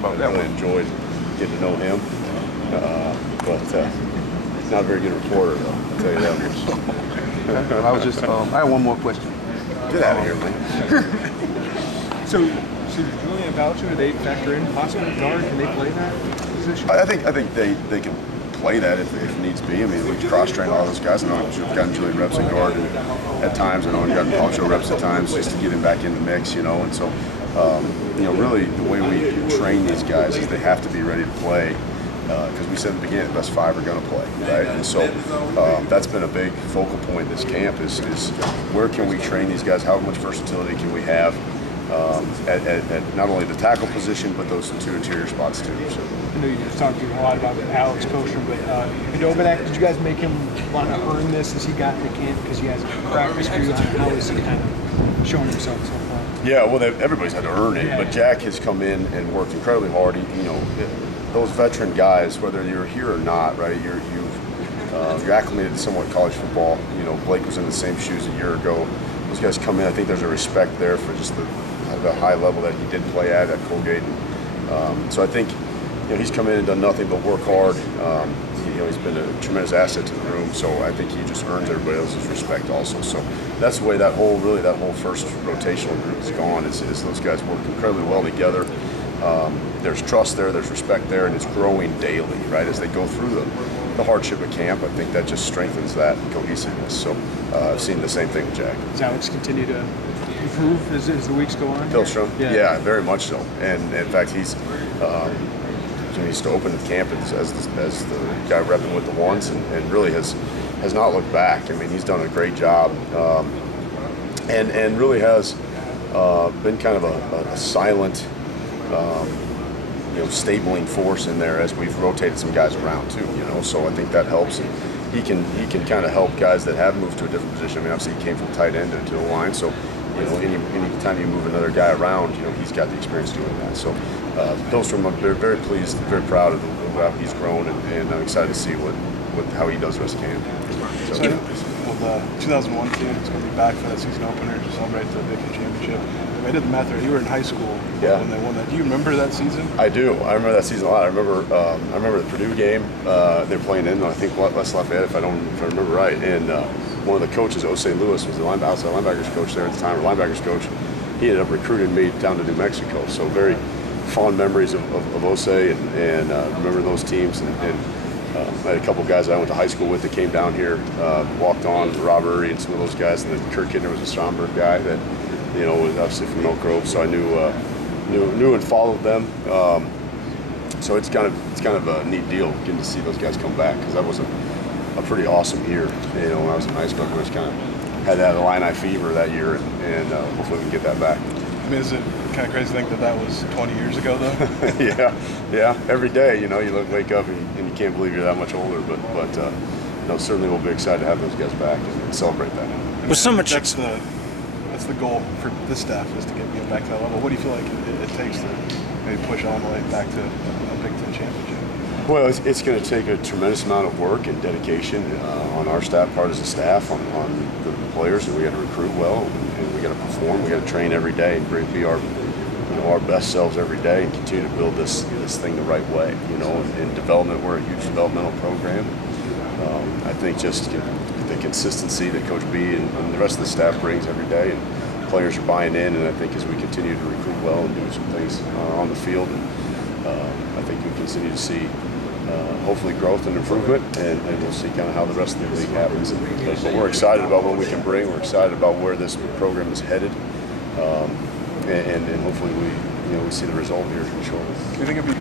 I really enjoyed getting to know him, but he's not a very good reporter, though. I'll tell you that much. I was just, I have one more question. Get out of here, man. So Julian and Boucher, do they factor in possibly guard? Can they play that position? I think they can play that if needs be. I mean, we cross-train all those guys. I know we've gotten Julian reps at guard at times. I know we've gotten Boucher reps at times just to get him back in the mix, and so, really the way we train these guys is they have to be ready to play because we said at the beginning the best five are going to play, right? And so that's been a big focal point this camp is where can we train these guys? How much versatility can we have at not only the tackle position but those two interior spots too. So. I know you just talked a lot about Alex Kosher, but Dominak, did you guys make him want to earn this as he got into camp because you guys practiced for you? How is he kind of showing himself so far? Yeah, well, everybody's had to earn it, but Jack has come in and worked incredibly hard. Those veteran guys, whether you're here or not, right? You're acclimated to somewhat college football. Blake was in the same shoes a year ago. Those guys come in. I think there's a respect there for just the high level that he did play at Colgate. And, so I think he's come in and done nothing but work hard. He's been a tremendous asset to the room. So I think he just earns everybody else's respect also. So that's the way that whole first rotational group has gone. Is those guys work incredibly well together. There's trust there, there's respect there, and it's growing daily, right? As they go through the hardship of camp, I think that just strengthens that cohesiveness. So I've seen the same thing with Jack. Does Alex continue to improve as the weeks go on? Pilstrom? Yeah, very much so. And in fact, he's to open the camp as the guy repping with the ones, and really has not looked back. I mean, he's done a great job, and really has been kind of a silent, stabling force in there as we've rotated some guys around too. So I think that helps. And he can kind of help guys that have moved to a different position. I mean, obviously he came from tight end to the line, so any time you move another guy around, he's got the experience doing that. So Pilstrom, I'm very pleased, very proud of how he's grown, and I'm excited to see how he does the rest of camp. So, the 2001 team is going to be back for that season opener to celebrate the Big Ten championship. I did the math there. You were in high school when they won that. Do you remember that season? I do. I remember that season a lot. I remember the Purdue game. They were playing in, I think, West Lafayette, if I remember right. And one of the coaches, Osei Lewis, was the outside linebackers coach there at the time, or linebackers coach. He ended up recruiting me down to New Mexico. So very fond memories of Osei and remember those teams. And I had a couple guys I went to high school with that came down here, walked on, Rob Urey and some of those guys, and then Kurt Kidner was a Stromberg guy that was obviously from Oak Grove, so I knew and followed them. So it's kind of a neat deal getting to see those guys come back, because that was a pretty awesome year. When I was in high school, I just kind of had that Illini fever that year, and hopefully we can get that back. I mean, is it kind of crazy to think that was 20 years ago, though? yeah. Every day, you wake up and you can't believe you're that much older. But certainly we'll be excited to have those guys back and celebrate that. With so much, that's the goal for this staff, is to get back to that level. What do you feel like it takes to maybe push on the way back to a Big Ten championship? Well, it's going to take a tremendous amount of work and dedication on our staff, part as a staff, on the players, and we got to recruit well, and we got to perform. We got to train every day and be our best selves every day, and continue to build this thing the right way. In development, we're a huge developmental program. I think just the consistency that Coach B and the rest of the staff brings every day, and players are buying in, and I think as we continue to recruit well and do some things on the field, I think we continue to see hopefully growth and improvement, and we'll see kind of how the rest of the league happens. But we're excited about what we can bring. We're excited about where this program is headed, and hopefully we see the result here shortly. Do you think it'd be